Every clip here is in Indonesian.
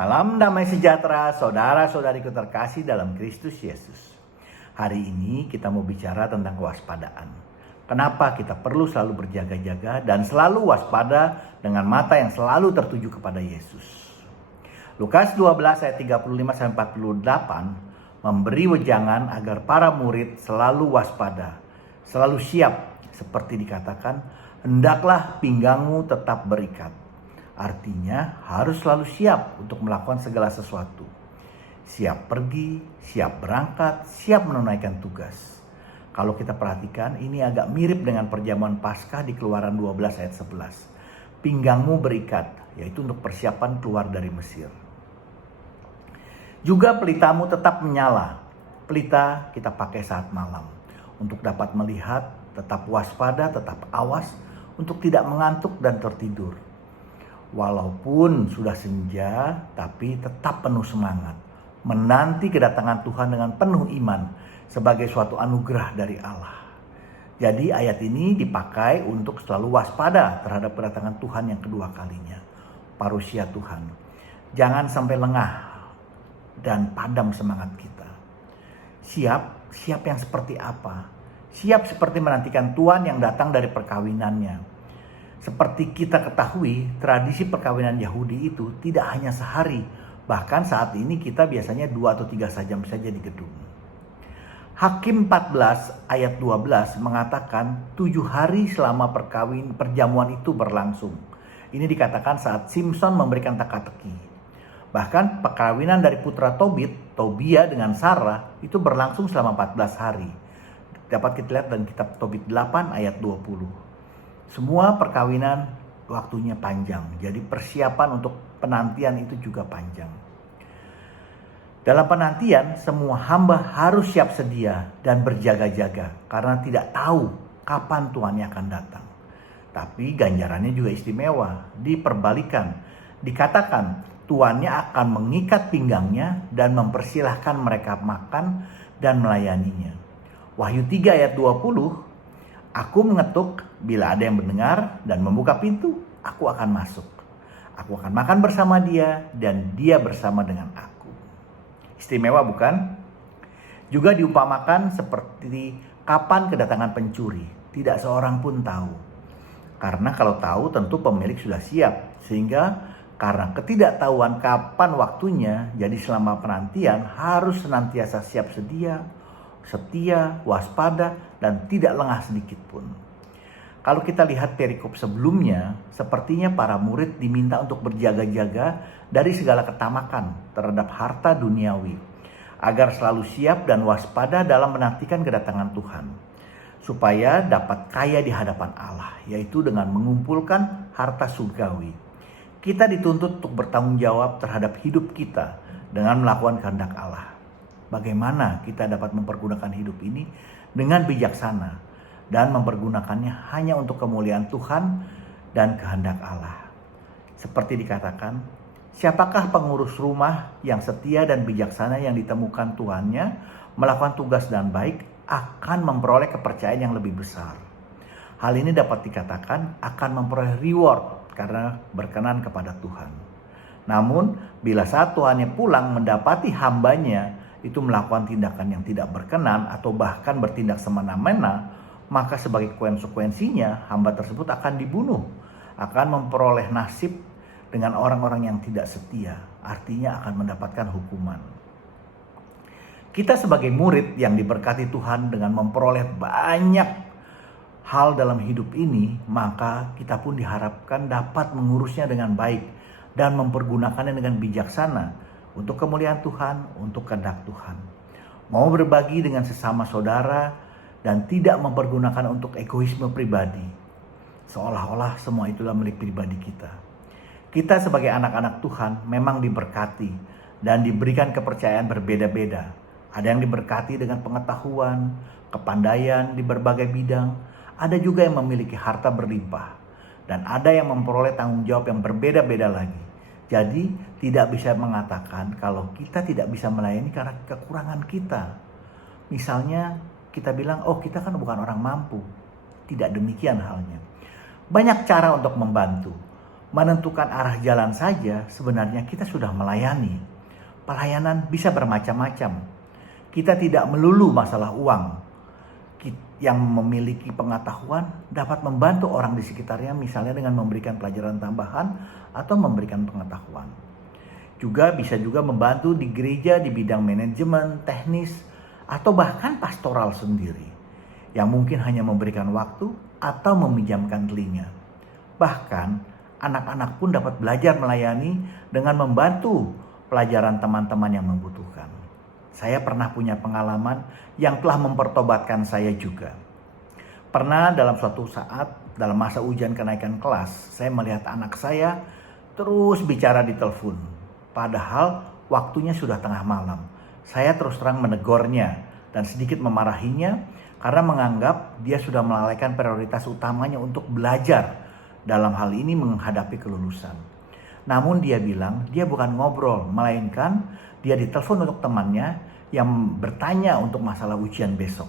Salam damai sejahtera saudara-saudariku terkasih dalam Kristus Yesus. Hari ini kita mau bicara tentang kewaspadaan. Kenapa kita perlu selalu berjaga-jaga dan selalu waspada dengan mata yang selalu tertuju kepada Yesus. Lukas 12 ayat 35-48 memberi wejangan agar para murid selalu waspada, selalu siap, seperti dikatakan, hendaklah pinggangmu tetap berikat. Artinya harus selalu siap untuk melakukan segala sesuatu. Siap pergi, siap berangkat, siap menunaikan tugas. Kalau kita perhatikan, ini agak mirip dengan perjamuan Paskah di Keluaran 12 ayat 11. Pinggangmu berikat, yaitu untuk persiapan keluar dari Mesir. Juga pelitamu tetap menyala. Pelita kita pakai saat malam. Untuk dapat melihat, tetap waspada, tetap awas, untuk tidak mengantuk dan tertidur. Walaupun sudah senja, tapi tetap penuh semangat. Menanti kedatangan Tuhan dengan penuh iman sebagai suatu anugerah dari Allah. Jadi ayat ini dipakai untuk selalu waspada terhadap kedatangan Tuhan yang kedua kalinya. Parusia Tuhan. Jangan sampai lengah dan padam semangat kita. Siap yang seperti apa? Siap seperti menantikan Tuhan yang datang dari perkawinannya. Seperti kita ketahui, tradisi perkawinan Yahudi itu tidak hanya sehari. Bahkan saat ini kita biasanya 2 atau 3 jam saja di gedung. Hakim 14 ayat 12 mengatakan 7 hari selama perjamuan itu berlangsung. Ini dikatakan saat Simson memberikan teka-teki. Bahkan perkawinan dari putra Tobia dengan Sarah itu berlangsung selama 14 hari. Dapat kita lihat dalam kitab Tobit 8 ayat 20. Semua perkawinan waktunya panjang. Jadi persiapan untuk penantian itu juga panjang. Dalam penantian, semua hamba harus siap sedia dan berjaga-jaga. Karena tidak tahu kapan Tuhannya akan datang. Tapi ganjarannya juga istimewa. Diperbalikan. Dikatakan Tuhannya akan mengikat pinggangnya dan mempersilahkan mereka makan dan melayaninya. Wahyu 3 ayat 20. Aku mengetuk, bila ada yang mendengar dan membuka pintu, aku akan masuk. Aku akan makan bersama dia dan dia bersama dengan aku. Istimewa bukan? Juga diumpamakan seperti kapan kedatangan pencuri. Tidak seorang pun tahu. Karena kalau tahu tentu pemilik sudah siap. Sehingga karena ketidaktahuan kapan waktunya, jadi selama penantian harus senantiasa siap setia, waspada, dan tidak lengah sedikit pun. Kalau kita lihat perikop sebelumnya, sepertinya para murid diminta untuk berjaga-jaga dari segala ketamakan terhadap harta duniawi, agar selalu siap dan waspada dalam menantikan kedatangan Tuhan, supaya dapat kaya di hadapan Allah, yaitu dengan mengumpulkan harta surgawi. Kita dituntut untuk bertanggung jawab terhadap hidup kita dengan melakukan kehendak Allah. Bagaimana kita dapat mempergunakan hidup ini dengan bijaksana dan mempergunakannya hanya untuk kemuliaan Tuhan dan kehendak Allah. Seperti dikatakan, siapakah pengurus rumah yang setia dan bijaksana yang ditemukan tuannya melakukan tugas dan baik akan memperoleh kepercayaan yang lebih besar. Hal ini dapat dikatakan akan memperoleh reward karena berkenan kepada Tuhan. Namun, bila saat tuannya pulang mendapati hambanya itu melakukan tindakan yang tidak berkenan atau bahkan bertindak semena-mena, maka sebagai konsekuensinya hamba tersebut akan dibunuh, akan memperoleh nasib dengan orang-orang yang tidak setia, artinya akan mendapatkan hukuman. Kita sebagai murid yang diberkati Tuhan dengan memperoleh banyak hal dalam hidup ini, maka kita pun diharapkan dapat mengurusnya dengan baik dan mempergunakannya dengan bijaksana untuk kemuliaan Tuhan, untuk kehendak Tuhan. Mau berbagi dengan sesama saudara dan tidak mempergunakan untuk egoisme pribadi. Seolah-olah semua itulah milik pribadi kita. Kita sebagai anak-anak Tuhan memang diberkati dan diberikan kepercayaan berbeda-beda. Ada yang diberkati dengan pengetahuan, kepandaian di berbagai bidang. Ada juga yang memiliki harta berlimpah. Dan ada yang memperoleh tanggung jawab yang berbeda-beda lagi. Jadi tidak bisa mengatakan kalau kita tidak bisa melayani karena kekurangan kita. Misalnya kita bilang, oh kita kan bukan orang mampu. Tidak demikian halnya. Banyak cara untuk membantu. menentukan arah jalan saja sebenarnya kita sudah melayani. Pelayanan bisa bermacam-macam. Kita tidak melulu masalah uang. Yang memiliki pengetahuan dapat membantu orang di sekitarnya, misalnya dengan memberikan pelajaran tambahan atau memberikan pengetahuan. Bisa juga membantu di gereja di bidang manajemen, teknis, atau bahkan pastoral sendiri, yang mungkin hanya memberikan waktu atau meminjamkan telinga. Bahkan anak-anak pun dapat belajar melayani dengan membantu pelajaran teman-teman yang membutuhkan. Saya pernah punya pengalaman yang telah mempertobatkan saya juga. Pernah dalam suatu saat, dalam masa ujian kenaikan kelas, saya melihat anak saya terus bicara di telepon. Padahal waktunya sudah tengah malam. Saya terus terang menegurnya dan sedikit memarahinya karena menganggap dia sudah melalaikan prioritas utamanya untuk belajar, dalam hal ini menghadapi kelulusan. Namun dia bilang dia bukan ngobrol, melainkan dia ditelepon untuk temannya yang bertanya untuk masalah ujian besok.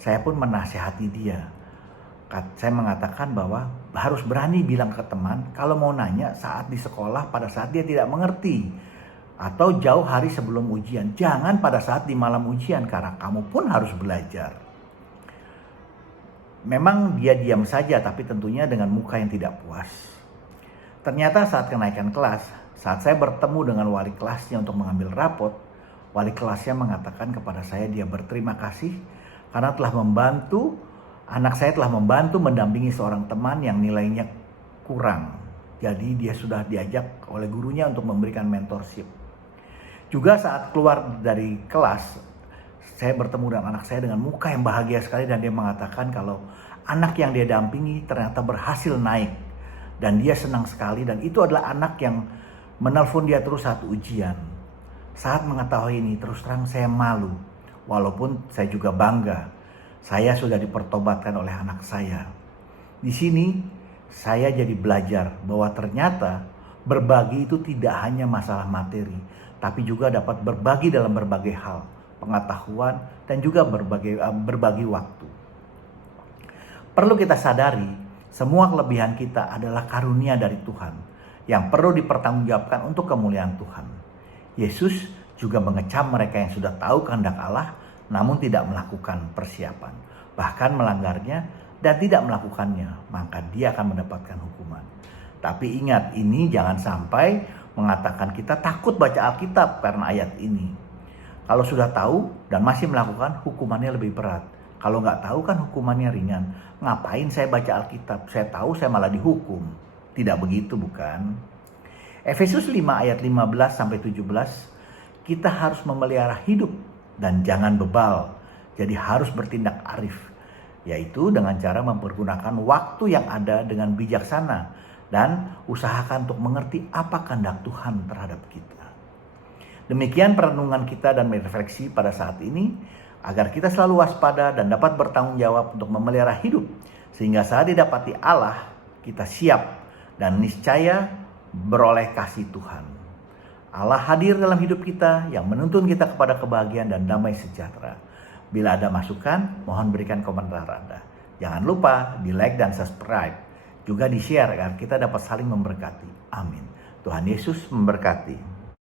Saya pun menasihati dia. Saya mengatakan bahwa harus berani bilang ke teman kalau mau nanya saat di sekolah pada saat dia tidak mengerti. Atau jauh hari sebelum ujian. Jangan pada saat di malam ujian karena kamu pun harus belajar. Memang dia diam saja tapi tentunya dengan muka yang tidak puas. Ternyata saat kenaikan kelas, saat saya bertemu dengan wali kelasnya untuk mengambil rapot, wali kelasnya mengatakan kepada saya dia berterima kasih karena anak saya telah membantu mendampingi seorang teman yang nilainya kurang. Jadi dia sudah diajak oleh gurunya untuk memberikan mentorship. Juga saat keluar dari kelas, saya bertemu dengan anak saya dengan muka yang bahagia sekali dan dia mengatakan kalau anak yang dia dampingi ternyata berhasil naik. Dan dia senang sekali dan itu adalah anak yang menelpon dia terus saat ujian. Saat mengetahui ini terus terang saya malu. Walaupun saya juga bangga. Saya sudah dipertobatkan oleh anak saya. Di sini saya jadi belajar bahwa ternyata berbagi itu tidak hanya masalah materi. Tapi juga dapat berbagi dalam berbagai hal. Pengetahuan dan juga berbagi waktu. Perlu kita sadari semua kelebihan kita adalah karunia dari Tuhan yang perlu dipertanggungjawabkan untuk kemuliaan Tuhan. Yesus juga mengecam mereka yang sudah tahu kehendak Allah namun tidak melakukan persiapan, bahkan melanggarnya dan tidak melakukannya, maka dia akan mendapatkan hukuman. Tapi ingat, ini jangan sampai mengatakan kita takut baca Alkitab karena ayat ini. Kalau sudah tahu dan masih melakukan, hukumannya lebih berat. Kalau nggak tahu kan hukumannya ringan. Ngapain saya baca Alkitab? Saya tahu saya malah dihukum. Tidak begitu bukan? Efesus 5 ayat 15-17. Kita harus memelihara hidup dan jangan bebal. Jadi harus bertindak arif. Yaitu dengan cara mempergunakan waktu yang ada dengan bijaksana. Dan usahakan untuk mengerti apa kehendak Tuhan terhadap kita. Demikian perenungan kita dan refleksi pada saat ini. Agar kita selalu waspada dan dapat bertanggung jawab untuk memelihara hidup. Sehingga saat didapati Allah, kita siap dan niscaya beroleh kasih Tuhan. Allah hadir dalam hidup kita yang menuntun kita kepada kebahagiaan dan damai sejahtera. Bila ada masukan, mohon berikan komentar Anda. Jangan lupa di like dan subscribe. Juga di share agar kita dapat saling memberkati. Amin. Tuhan Yesus memberkati.